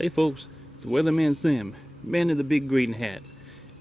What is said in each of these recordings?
Hey folks, it's Weatherman Sam, man in the big green hat.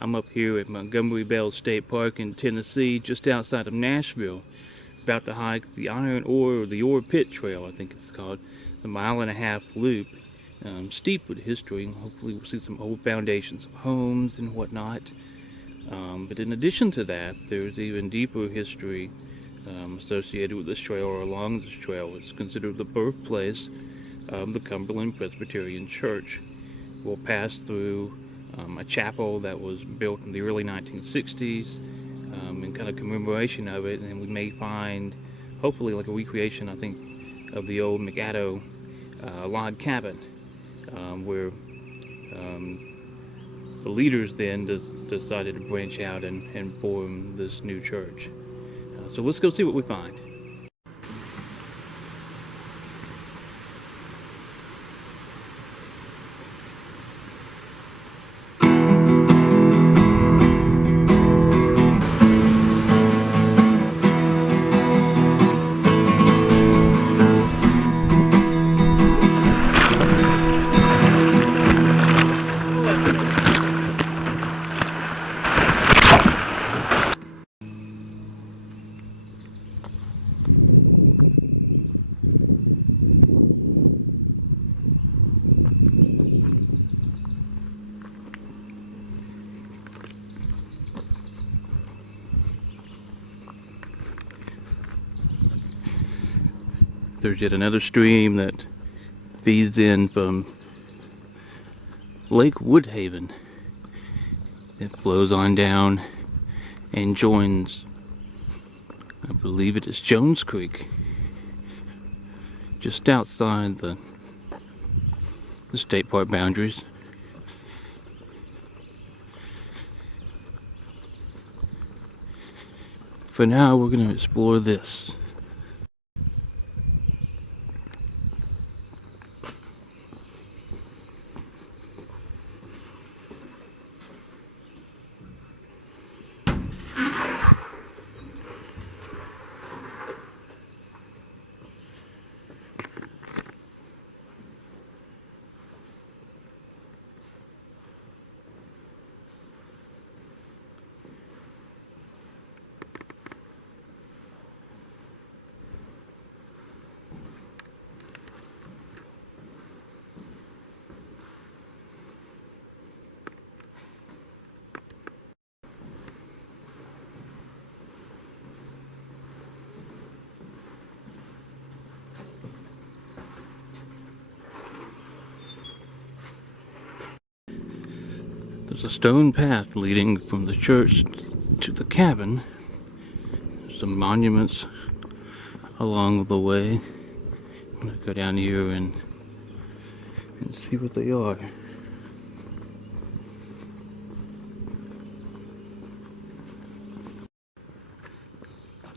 I'm up here at Montgomery Bell State Park in Tennessee, just outside of Nashville, about to hike the Iron Ore, or the Ore Pit Trail, I think it's called, the 1.5 mile loop, steep with history. Hopefully we'll see some old foundations of homes and whatnot. But in addition to that, there's even deeper history associated with this trail, or along this trail. It's considered the birthplace of the Cumberland Presbyterian Church. We'll pass through a chapel that was built in the early 1960s in kind of commemoration of it, and we may find, hopefully, like a recreation, I think, of the old McAddo log cabin, where the leaders then decided to branch out and form this new church. So let's go see what we find. There's yet another stream that feeds in from Lake Woodhaven. It flows on down and joins, I believe it is Jones Creek, just outside the state park boundaries. For now, we're going to explore this. There's a stone path leading from the church to the cabin. There's some monuments along the way. I'm gonna go down here and see what they are.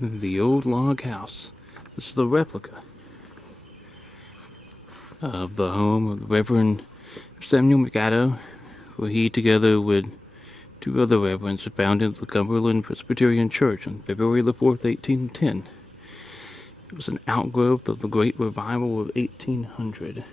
The old log house. This is the replica of the home of the Reverend Samuel McAddo, where he, together with two other reverends, founded the Cumberland Presbyterian Church on February the 4th, 1810. It was an outgrowth of the Great Revival of 1800.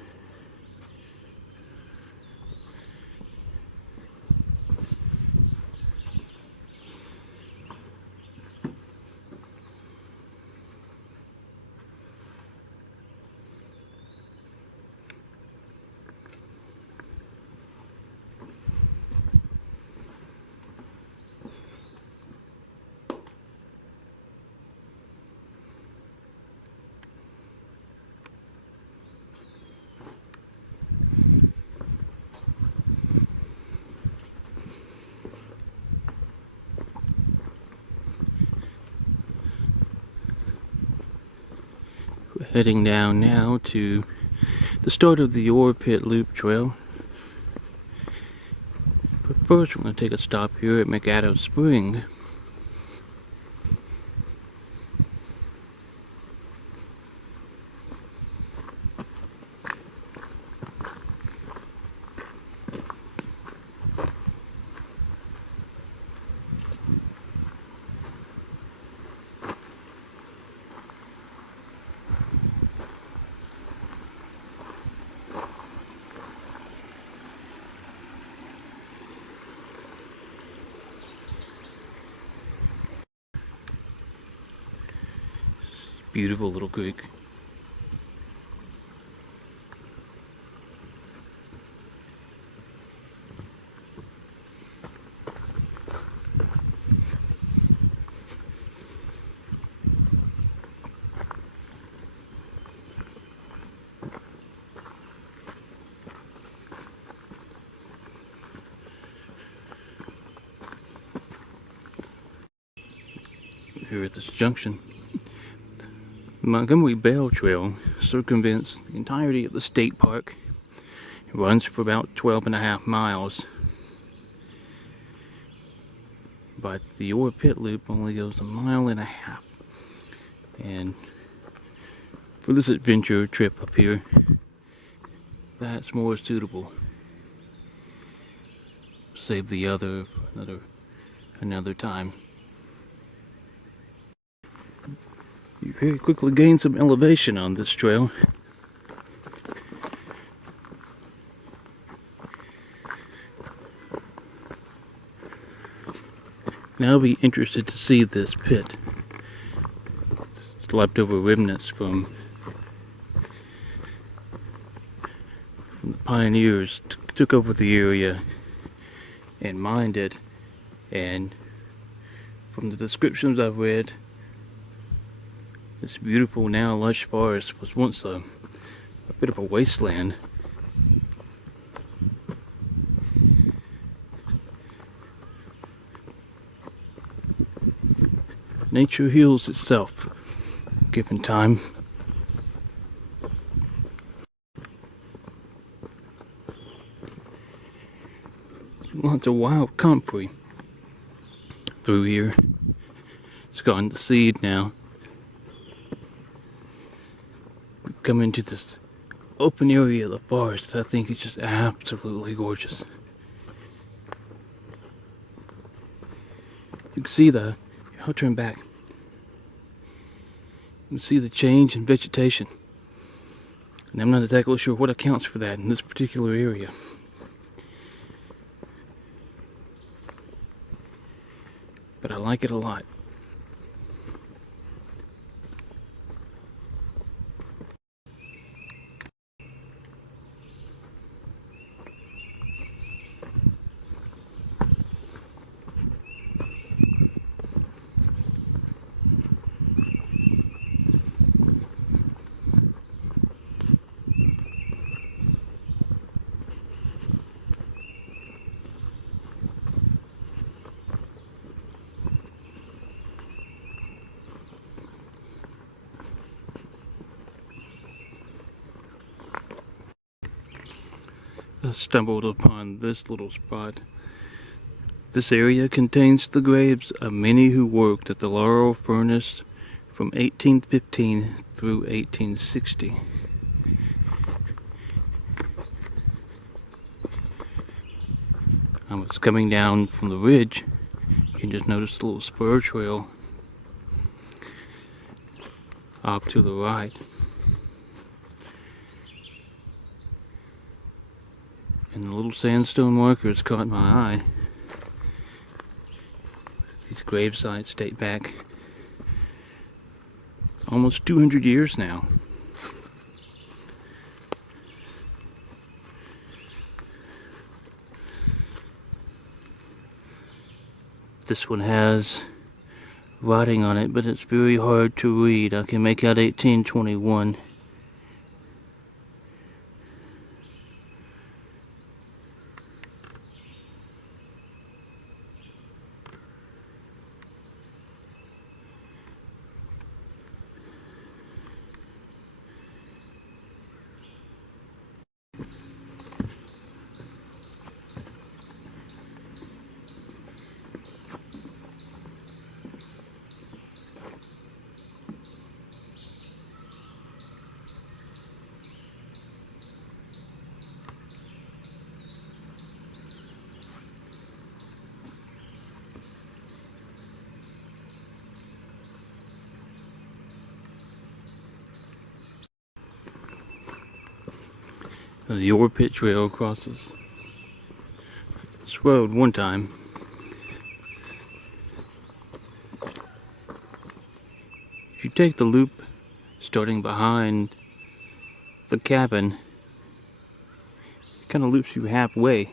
Heading down now to the start of the Ore Pit Loop Trail. But first we're going to take a stop here at McAddo Spring. Beautiful little creek. Here at this junction, the Montgomery Bell Trail circumvents the entirety of the state park. It runs for about 12.5 miles. But the Ore Pit Loop only goes 1.5 miles. And for this adventure trip up here, that's more suitable. Save the other for another time. You very quickly gain some elevation on this trail. Now I'll be interested to see this pit. It's leftover remnants from the pioneers took over the area and mined it, and from the descriptions I've read, this beautiful, now lush forest was once a bit of a wasteland. Nature heals itself, given time. Lots of wild comfrey through here. It's gone to seed now. Come into this open area of the forest. I think it's just absolutely gorgeous. You can see I'll turn back. You can see the change in vegetation. And I'm not exactly sure what accounts for that in this particular area. But I like it a lot. I stumbled upon this little spot. This area contains the graves of many who worked at the Laurel Furnace from 1815 through 1860. I was coming down from the ridge. You can just notice the little spur trail off to the right. And the little sandstone markers caught my eye. These grave sites date back almost 200 years now. This one has writing on it, but it's very hard to read. I can make out 1821. The Ore Pit Trail crosses this road one time. If you take the loop starting behind the cabin. Kind of loops you halfway,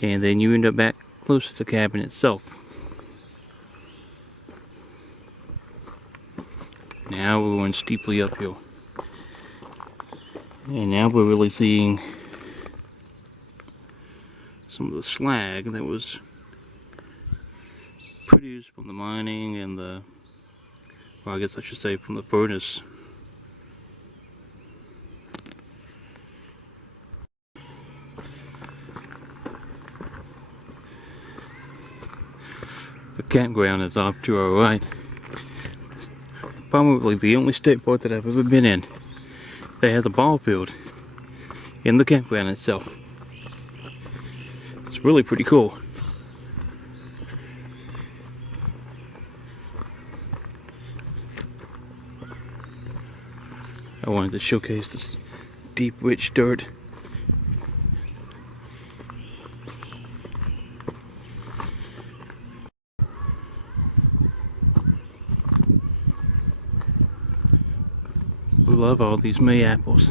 and then you end up back close to the cabin itself. Now we're going steeply uphill, and now we're really seeing some of the slag that was produced from the mining and the, well, I guess I should say from the furnace. The campground is off to our right. Probably the only state park that I've ever been in that has a ball field in the campground itself. It's really pretty cool. I wanted to showcase this deep, rich dirt. I love all these May apples.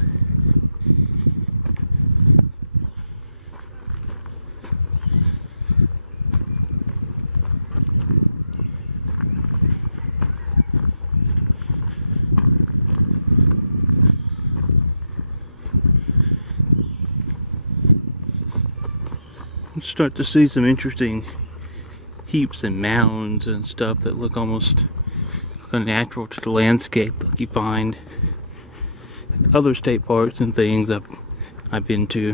Start to see some interesting heaps and mounds and stuff that look almost unnatural to the landscape like you find other state parks and things I've been to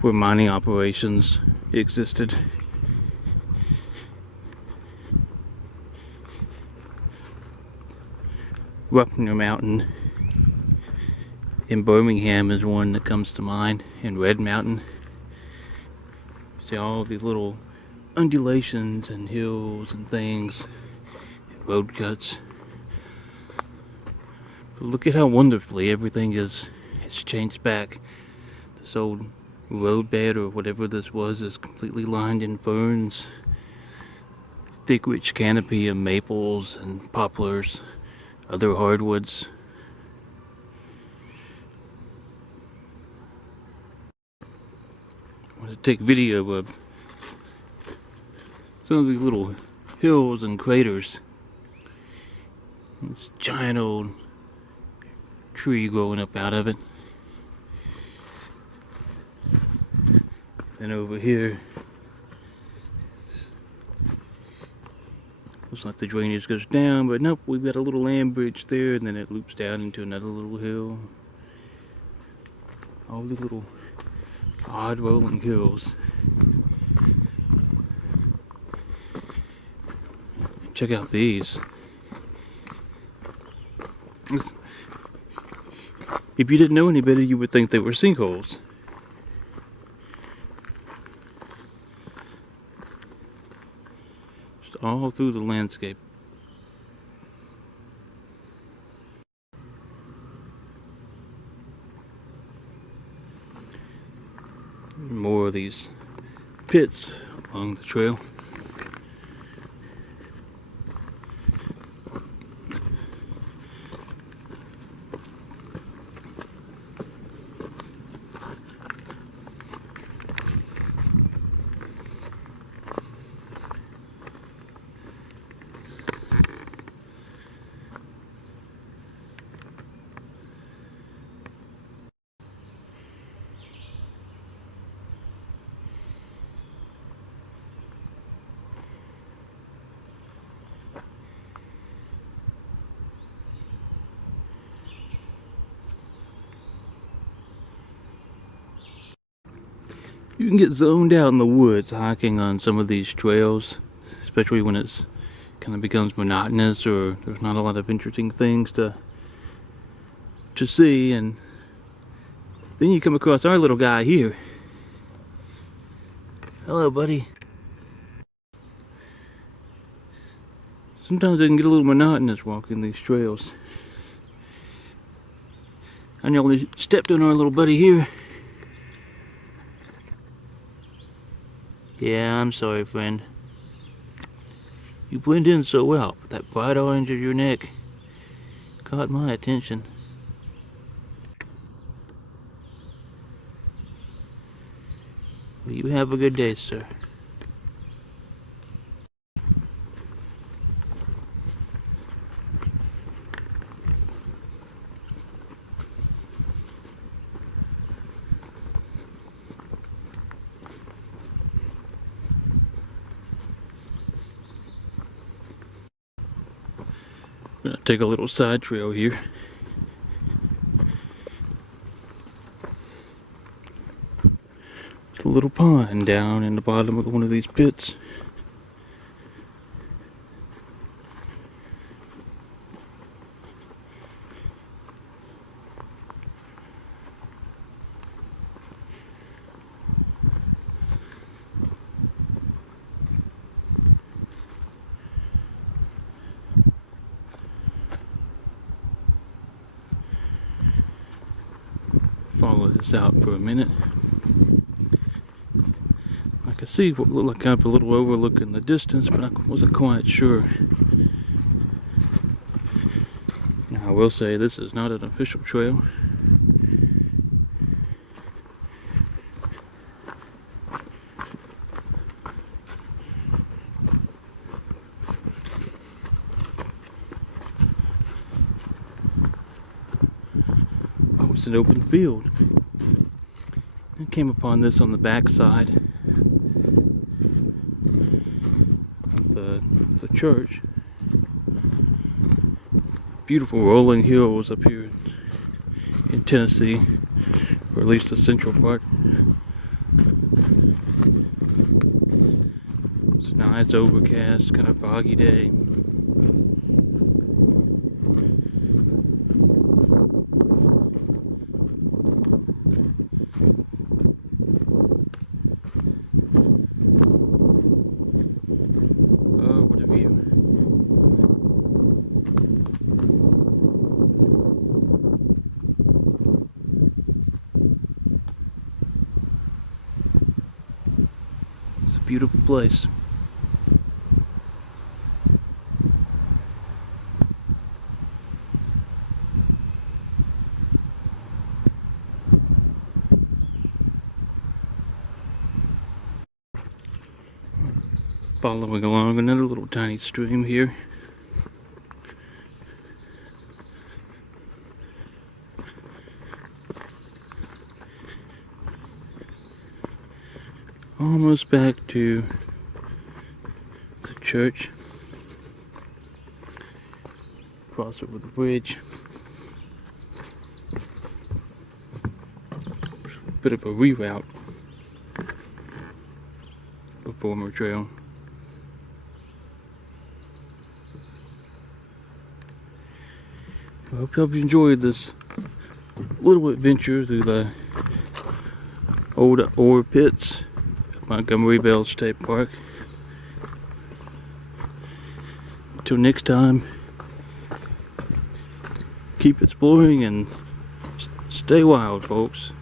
where mining operations existed. Ruffner Mountain in Birmingham is one that comes to mind, and Red Mountain. See all these little undulations and hills and things, and road cuts. But look at how wonderfully everything has changed back. This old roadbed or whatever this was is completely lined in ferns. Thick, rich canopy of maples and poplars, other hardwoods. To take video of some of these little hills and craters. This giant old tree growing up out of it. Then over here, looks like the drainage goes down, but nope, we've got a little land bridge there, and then it loops down into another little hill. All these little odd rolling hills. Check out these. If you didn't know any better, you would think they were sinkholes. Just all through the landscape. More of these pits along the trail. You can get zoned out in the woods hiking on some of these trails, especially when it's kind of becomes monotonous or there's not a lot of interesting things to see, and then you come across our little guy here. Hello, buddy. Sometimes it can get a little monotonous walking these trails. I nearly stepped on our little buddy here. Yeah, I'm sorry, friend. You blend in so well with that bright orange of your neck caught my attention. Well, you have a good day, sir. I'm gonna take a little side trail here. There's a little pond down in the bottom of one of these pits. Follow this out for a minute. I could see what looked like kind of a little overlook in the distance, but I wasn't quite sure. Now I will say this is not an official trail. An open field. I came upon this on the backside of the church. Beautiful rolling hills up here in Tennessee, or at least the central part. It's a nice overcast, kind of foggy day. Beautiful place. Following along another little tiny stream here. Almost back to the church. Cross over the bridge. Bit of a reroute of a former trail. I hope you enjoyed this little adventure through the old ore pits. Montgomery Bell State Park. Until next time, keep exploring and stay wild, folks.